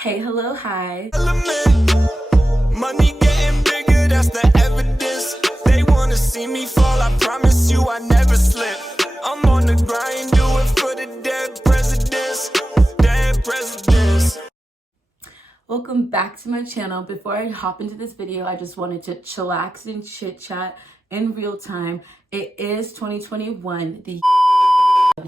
Hey, hello, hi. Money getting bigger, that's the evidence. They wanna see me fall, I promise you I never slip. I'm on the grind, do it for the dead presidents. Dead presidents. Welcome back to my channel. Before I hop into this video, I just wanted to chillax and chit chat in real time. It is 2021, the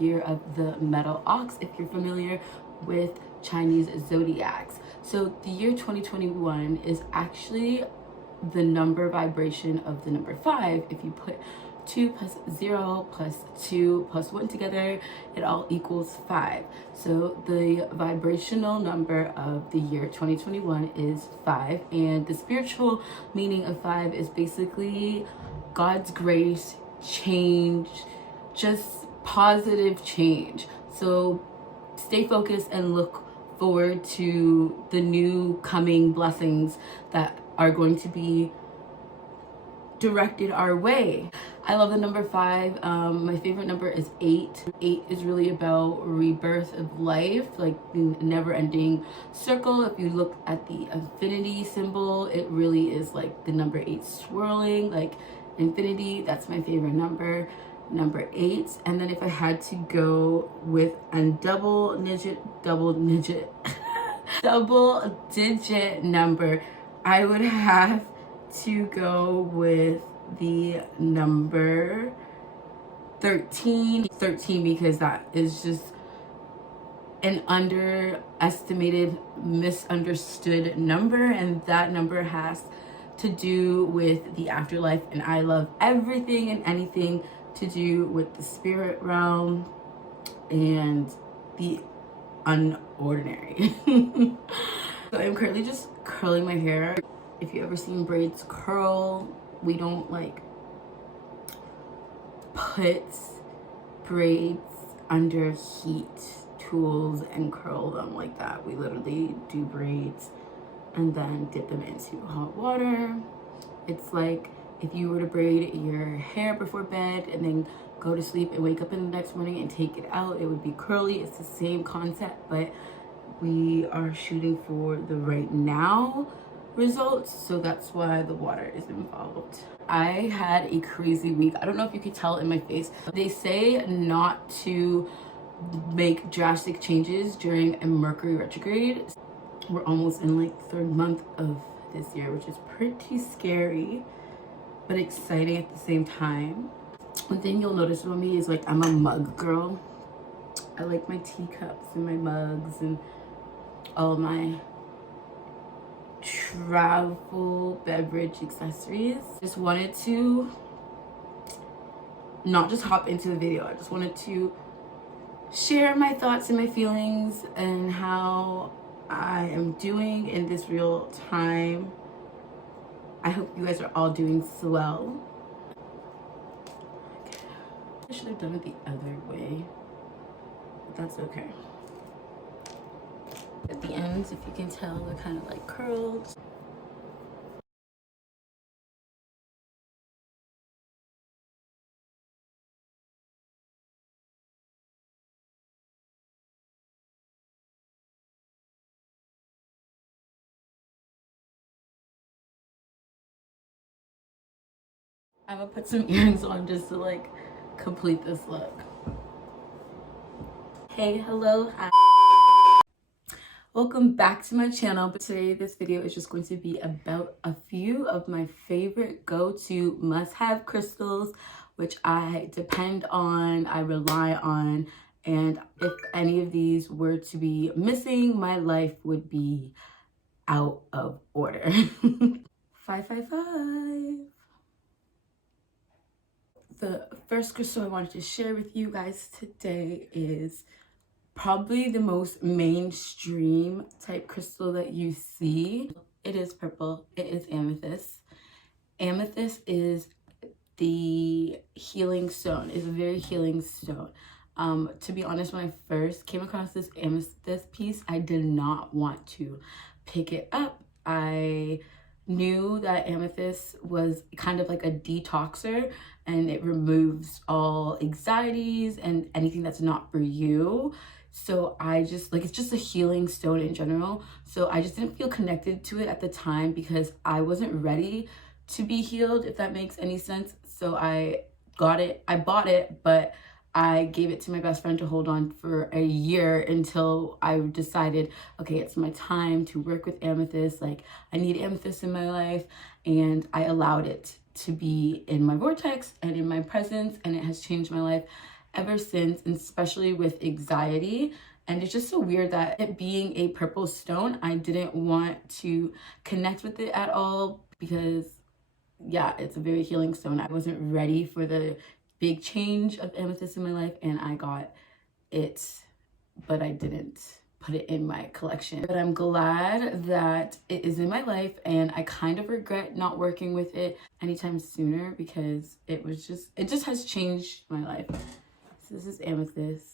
year of the metal ox, if you're familiar with Chinese zodiacs. So the year 2021 is actually the number vibration of the number 5. If you put 2 plus 0 plus 2 plus 1 together, it all equals 5. So the vibrational number of the year 2021 is 5, and the spiritual meaning of 5 is basically God's grace, change, just positive change. So stay focused and look forward to the new coming blessings that are going to be directed our way. I love the number 5. My favorite number is 8. 8 is really about rebirth of life, like never-ending circle. If you look at the infinity symbol, it really is like the number 8 swirling, like infinity. That's my favorite number 8. And then if I had to go with a double digit number, I would have to go with the number 13 because that is just an underestimated, misunderstood number, and that number has to do with the afterlife, and I love everything and anything to do with the spirit realm and the unordinary. So I'm currently just curling my hair. If you ever seen braids curl, we don't like put braids under heat tools and curl them like that. We literally do braids and then dip them into hot water. It's like if you were to braid your hair before bed and then go to sleep and wake up in the next morning and take it out, it would be curly. It's the same concept, but we are shooting for the right now results, so that's why the water is involved. I had a crazy week. I don't know if you could tell in my face. They say not to make drastic changes during a Mercury retrograde. We're almost in like the 3rd month of this year, which is pretty scary but exciting at the same time. One thing you'll notice about me is like I'm a mug girl. I like my teacups and my mugs and all my travel beverage accessories. Just wanted to not just hop into the video. I just wanted to share my thoughts and my feelings and how I am doing in this real time. I hope you guys are all doing swell. I should have done it the other way, but that's okay. At the ends, if you can tell, they're kind of like curled. I'm gonna put some earrings on just to like complete this look. Hey, hello, hi. Welcome back to my channel. But today this video is just going to be about a few of my favorite go-to must-have crystals, which I depend on, I rely on, and if any of these were to be missing, my life would be out of order. 555. The first crystal I wanted to share with you guys today is probably the most mainstream type crystal that you see. It is purple. It is amethyst. Amethyst is the healing stone. It's a very healing stone. To be honest, when I first came across this amethyst piece, I did not want to pick it up. I knew that amethyst was kind of like a detoxer, and it removes all anxieties and anything that's not for you. So I just like, it's just a healing stone in general. So I just didn't feel connected to it at the time because I wasn't ready to be healed, if that makes any sense. So I bought it, but I gave it to my best friend to hold on for a year until I decided, okay, it's my time to work with amethyst. Like, I need amethyst in my life, and I allowed it to be in my vortex and in my presence, and it has changed my life ever since, and especially with anxiety. And it's just so weird that it being a purple stone, I didn't want to connect with it at all because, yeah, it's a very healing stone. I wasn't ready for the big change of amethyst in my life, and I got it, but I didn't put it in my collection. But I'm glad that it is in my life, and I kind of regret not working with it anytime sooner because it just has changed my life. So this is amethyst.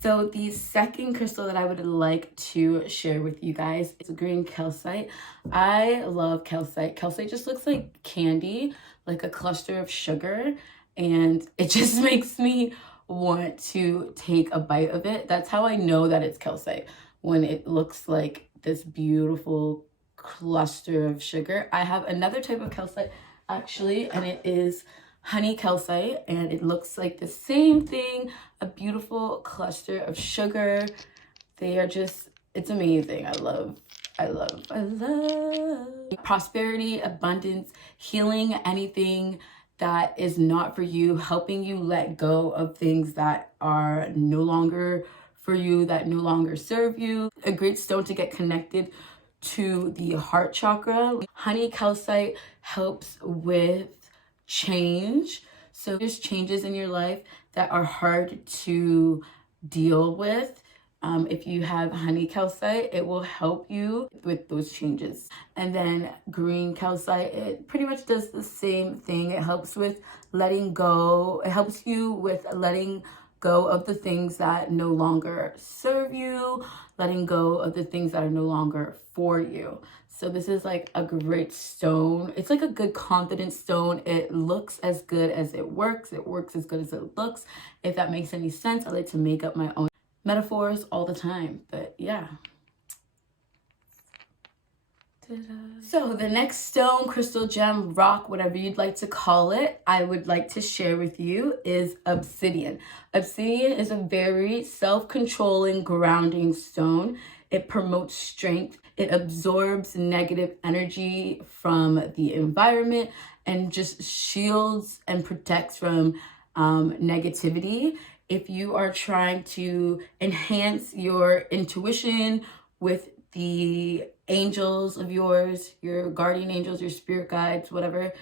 So the second crystal that I would like to share with you guys is green calcite. I love calcite. Calcite just looks like candy, like a cluster of sugar, and it just makes me want to take a bite of it. That's how I know that it's calcite, when it looks like this beautiful cluster of sugar. I have another type of calcite actually, and it is honey calcite, and it looks like the same thing, a beautiful cluster of sugar. They are just, it's amazing. I love prosperity, abundance, healing anything that is not for you, helping you let go of things that are no longer for you, that no longer serve you. A great stone to get connected to the heart chakra. Honey calcite helps with change. So there's changes in your life that are hard to deal with. If you have honey calcite, it will help you with those changes. And then green calcite, it pretty much does the same thing. It helps with letting go. It helps you with letting go of the things that no longer serve you, letting go of the things that are no longer for you. So this is like a great stone. It's like a good confidence stone. It looks as good as it works. It works as good as it looks. If that makes any sense. I like to make up my own metaphors all the time, but yeah. So the next stone, crystal, gem, rock, whatever you'd like to call it, I would like to share with you is obsidian. Obsidian is a very self-controlling, grounding stone. It promotes strength. It absorbs negative energy from the environment and just shields and protects from negativity. If you are trying to enhance your intuition with the angels of yours, your guardian angels, your spirit guides, whatever,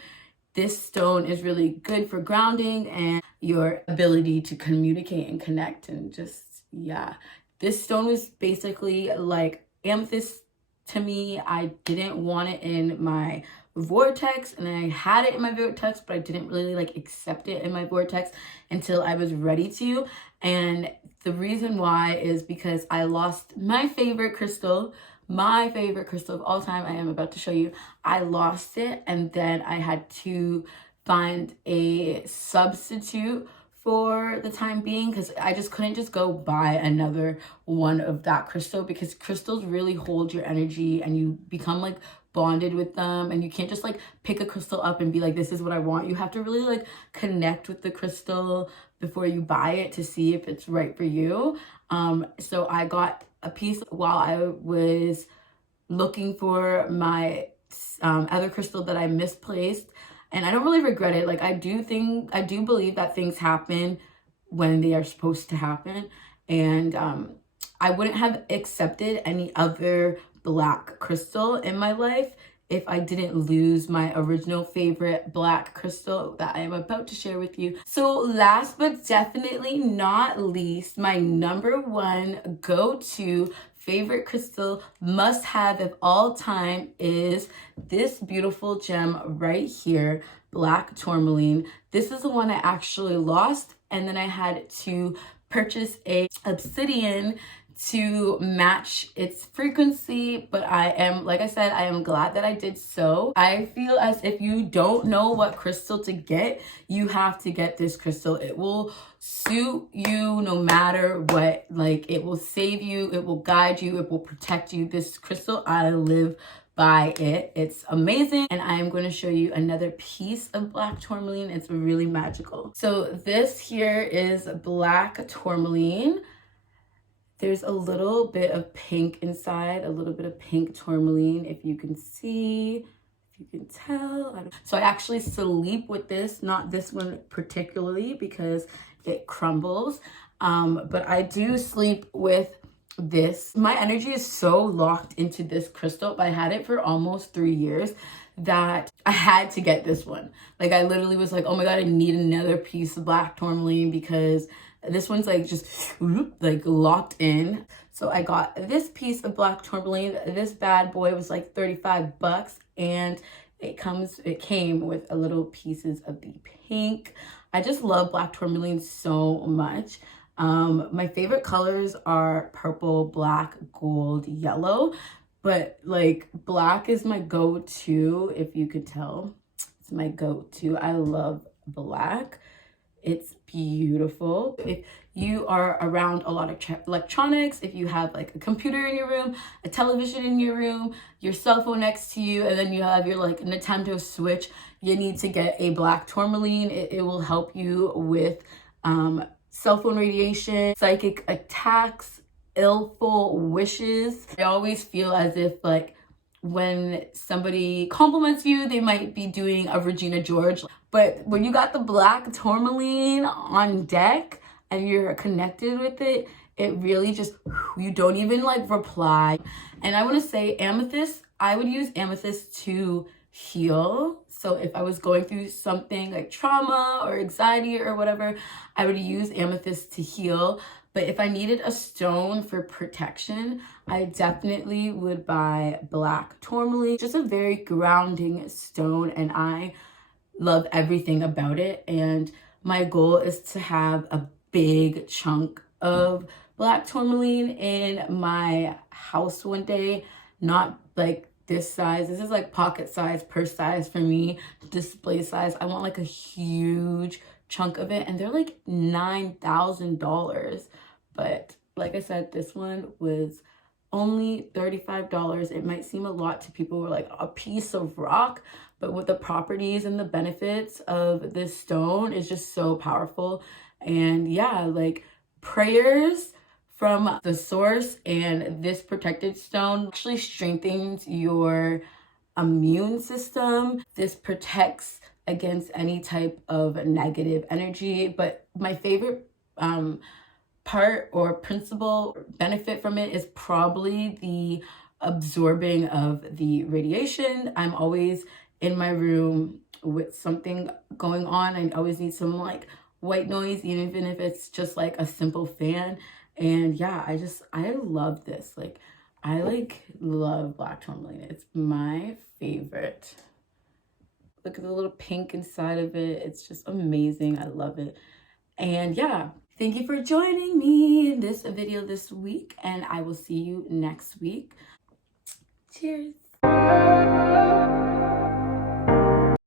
this stone is really good for grounding and your ability to communicate and connect. And just, yeah, this stone was basically like amethyst to me. I didn't want it in my vortex, and I had it in my vortex, but I didn't really like accept it in my vortex until I was ready to. And the reason why is because I lost my favorite crystal of all time. I am about to show you. I lost it, and then I had to find a substitute for the time being because I just couldn't just go buy another one of that crystal, because crystals really hold your energy and you become like bonded with them, and you can't just like pick a crystal up and be like, this is what I want. You have to really like connect with the crystal before you buy it to see if it's right for you. So I got a piece while I was looking for my other crystal that I misplaced, and I don't really regret it. Like I do believe that things happen when they are supposed to happen, and I wouldn't have accepted any other black crystal in my life if I didn't lose my original favorite black crystal that I am about to share with you. So last but definitely not least, my number one go-to favorite crystal must have of all time is this beautiful gem right here, black tourmaline. This is the one I actually lost, and then I had to purchase a obsidian to match its frequency, but I am, like I said, I am glad that I did so. I feel as if you don't know what crystal to get, you have to get this crystal. It will suit you no matter what. Like, it will save you, it will guide you, it will protect you. This crystal, I live by it. It's amazing. And I am going to show you another piece of black tourmaline. It's really magical. So this here is black tourmaline. There's a little bit of pink inside, a little bit of pink tourmaline, if you can see, if you can tell. So I actually sleep with this, not this one particularly because it crumbles. But I do sleep with this. My energy is so locked into this crystal, but I had it for almost 3 years that I had to get this one. Like, I literally was like, oh my God, I need another piece of black tourmaline because this one's like just like locked in. So I got this piece of black tourmaline. This bad boy was like 35 bucks, and it came with a little pieces of the pink. I just love black tourmaline so much. My favorite colors are purple, black, gold, yellow, but like black is my go-to, if you could tell. It's my go-to. I love black. It's beautiful. If you are around a lot of electronics, if you have like a computer in your room, a television in your room, your cell phone next to you, and then you have your like Nintendo Switch, you need to get a black tourmaline. It will help you with cell phone radiation, psychic attacks, illful wishes. I always feel as if like when somebody compliments you, they might be doing a Regina George. But when you got the black tourmaline on deck and you're connected with it, it really just, you don't even like reply. And I want to say amethyst, I would use amethyst to heal. So if I was going through something like trauma or anxiety or whatever, I would use amethyst to heal. But if I needed a stone for protection, I definitely would buy black tourmaline. Just a very grounding stone, and I love everything about it. And my goal is to have a big chunk of black tourmaline in my house one day, not like this size. This is like pocket size, purse size for me, display size. I want like a huge chunk of it, and they're like $9,000. But like I said, this one was only $35. It might seem a lot to people who are like a piece of rock, but with the properties and the benefits of this stone is just so powerful. And yeah, like prayers from the source and this protected stone actually strengthens your immune system. This protects against any type of negative energy. But my favorite part or principle benefit from it is probably the absorbing of the radiation. I'm always in my room with something going on. I always need some like white noise, even if it's just like a simple fan. And yeah, I love this. Like, I like love black tourmaline. It's my favorite. Look at the little pink inside of it. It's just amazing. I love it. And yeah, thank you for joining me in this video this week, and I will see you next week. Cheers.